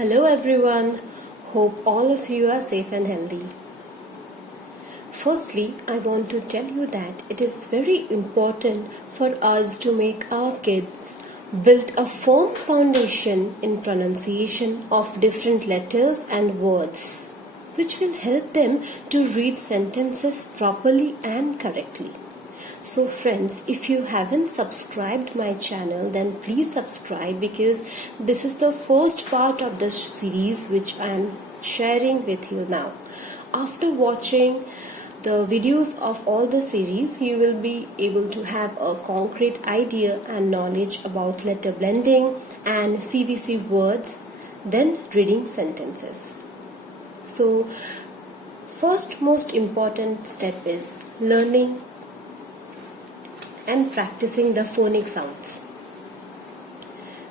Hello everyone, hope all of you are safe and healthy. Firstly, I want to tell you that it is very important for us to make our kids build a firm foundation in pronunciation of different letters and words, which will help them to read sentences properly and correctly. So friends, if you haven't subscribed my channel, then please subscribe, because this is the first part of the series which I am sharing with you now. After watching the videos of all the series, you will be able to have a concrete idea and knowledge about letter blending and CVC words, then reading sentences. So first most important step is learning and practicing the phonic sounds.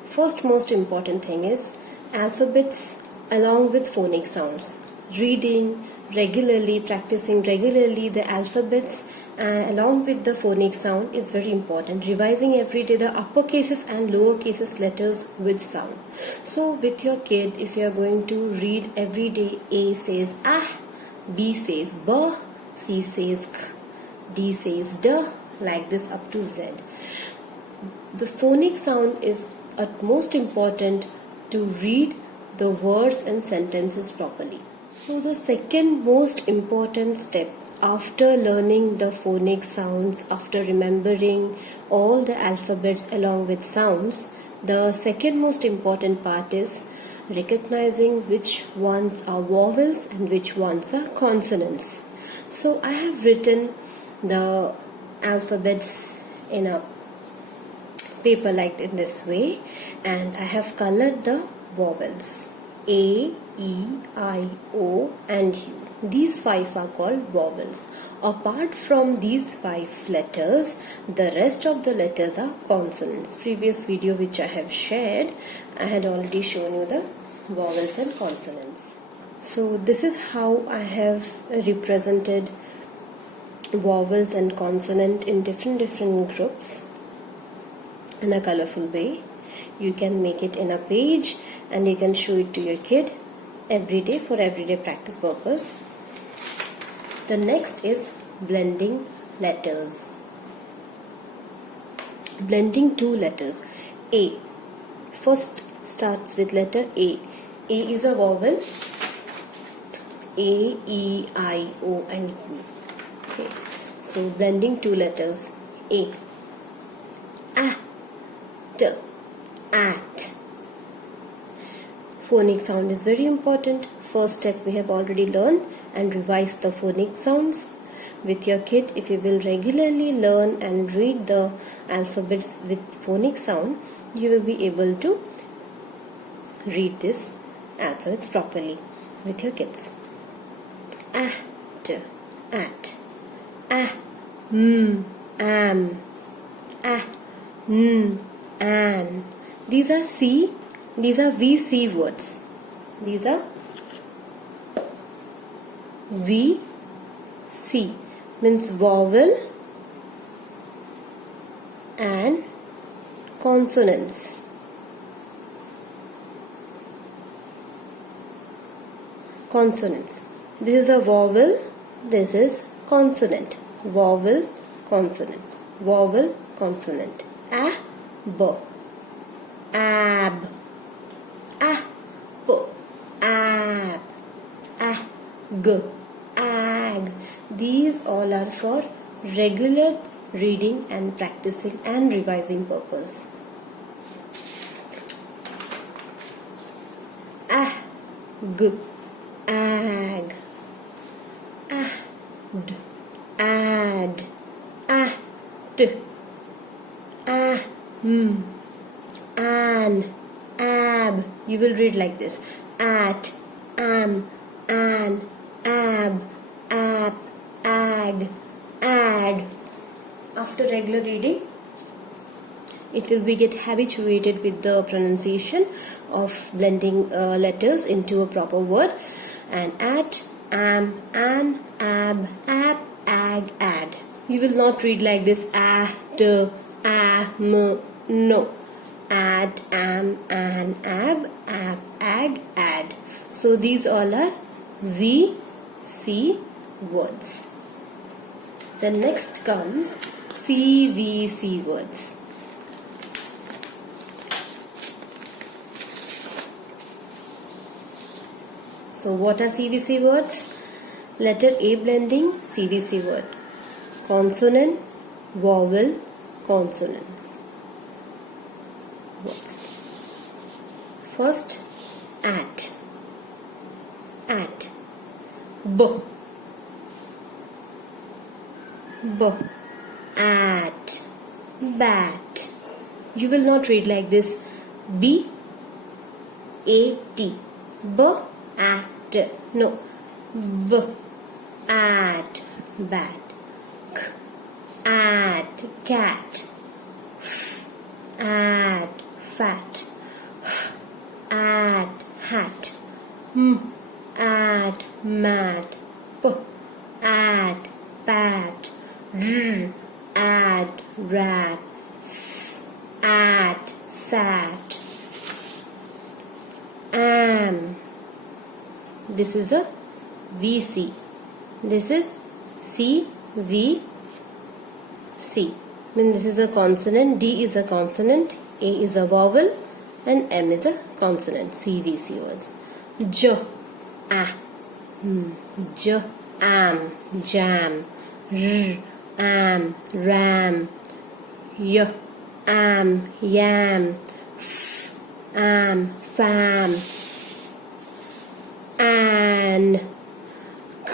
First most important thing is alphabets along with phonic sounds. Reading regularly, practicing regularly the alphabets along with the phonic sound is very important. Revising every day the upper cases and lower cases letters with sound. So with your kid, if you are going to read every day, A says ah, B says b, C says k, D says d, like this up to Z. The phonic sound is utmost important to read the words and sentences properly. So the second most important step after learning the phonic sounds, after remembering all the alphabets along with sounds, the second most important part is recognizing which ones are vowels and which ones are consonants. So I have written the alphabets in a paper like in this way, and I have colored the vowels A, E, I, O and U. These 5 are called vowels. Apart from these 5 letters, the rest of the letters are consonants. Previous video which I have shared, I had already shown you the vowels and consonants. So this is how I have represented vowels and consonant in different groups in a colorful way. You can make it in a page and you can show it to your kid every day for everyday practice purpose. The next is blending letters. Blending 2 letters. A. First starts with letter A. A is a vowel. A, E, I, O and U. Okay. So blending 2 letters. A. T. At. Phonic sound is very important. First step we have already learned and revised the phonic sounds with your kid. If you will regularly learn and read the alphabets with phonic sound, you will be able to read this alphabets properly with your kids. At. Am. An. These are VC words. These are VC, means vowel and consonants. Consonants. This is a vowel, this is consonant. Vowel, consonant. Vowel, consonant. A, b, ab, a, b, ab, a, g, ag. These all are for regular reading and practicing and revising purpose. A, g, ag, ad, add, at, an, ab. You will read like this: at, am, an, ab, ap, ag, add. After regular reading, it will be get habituated with the pronunciation of blending letters into a proper word. And at, am, an, ab, ap, ag, add. You will not read like this: at, am. No. At, am, an, ab, ap, ag, add. So these all are VC words. The next comes CVC words. So what are CVC words? Letter A blending, CVC word. Consonant, vowel, consonants. Words. First, at. At. B. B. At. Bat. You will not read like this. B. A. T. B. At. No. B. At. Bat. K. At. Cat. F. At. Fat. H. At. Hat. M. At. Mat. P. At. Pat. R. At. Rat. S. At. Sat. Am. This is a VC. This is CVC. Mean this is a consonant. D is a consonant. A is a vowel. And M is a consonant. CVC words. J. A. J. Am. Jam. R. Am. Ram. Y. Am. Yam. F. Am. Fam. An. K.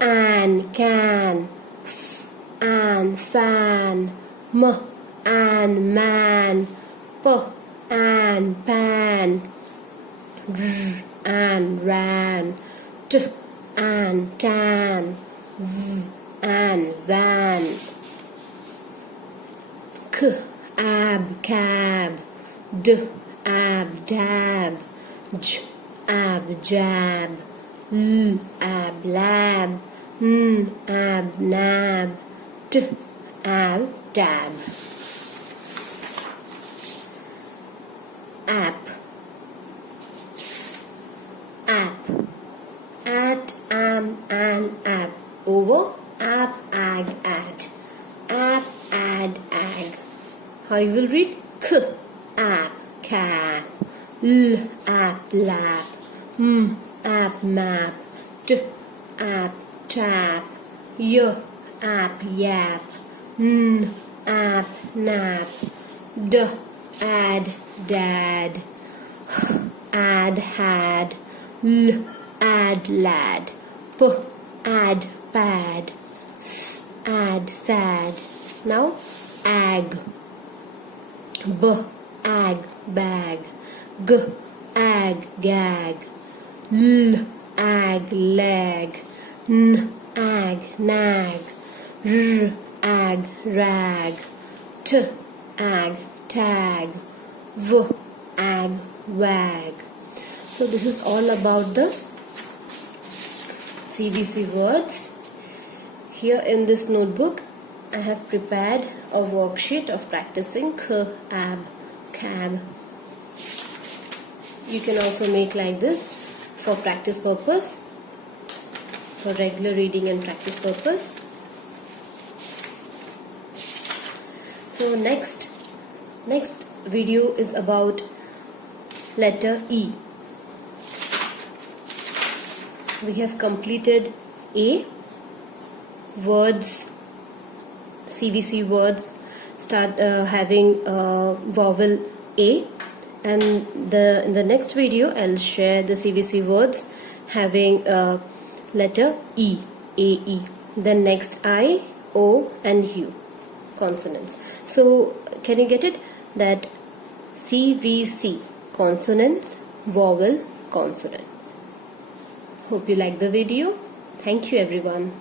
An. Can. F. An. Fan. M. An. Man. P. An. Pan. R. An. Ran. T. An. Tan. V. An. Van. K. Ab. Cab. D. Ab. Dab. J. Ab. Jab. L. Ab. Lab. N. Ab. Nab. T. Ab. Tab. App. App. At. Am. An. App. Over. App. Ag. Ad. App. Ad. Ag. How you will read? K. App. Cap. L. App. Lap. M. App. Map. T. App. Tap. Y. App. Yap. N. App. Nap. D. Ad. Dad. H. Ad. Had. L. Ad. Lad. P. Ad. Pad. S. Ad. Sad. Now ag. B. Ag. Bag. G. Ag. Gag. L. Ag. Leg. N. Ag. Nag. R. Ag. Rag. T. Ag. Tag. V. Ag. Wag. So this is all about the CVC words. Here in this notebook I have prepared a worksheet of practicing k, ab, cab. You can also make like this for practice purpose, for regular reading and practice purpose. So next video is about letter E. We have completed A, words, CVC words start having vowel A, and in the next video I'll share the CVC words having letter E, AE, then next I, O and U consonants. So can you get it? That CVC, consonants, vowel, consonant. Hope you like the video. Thank you everyone.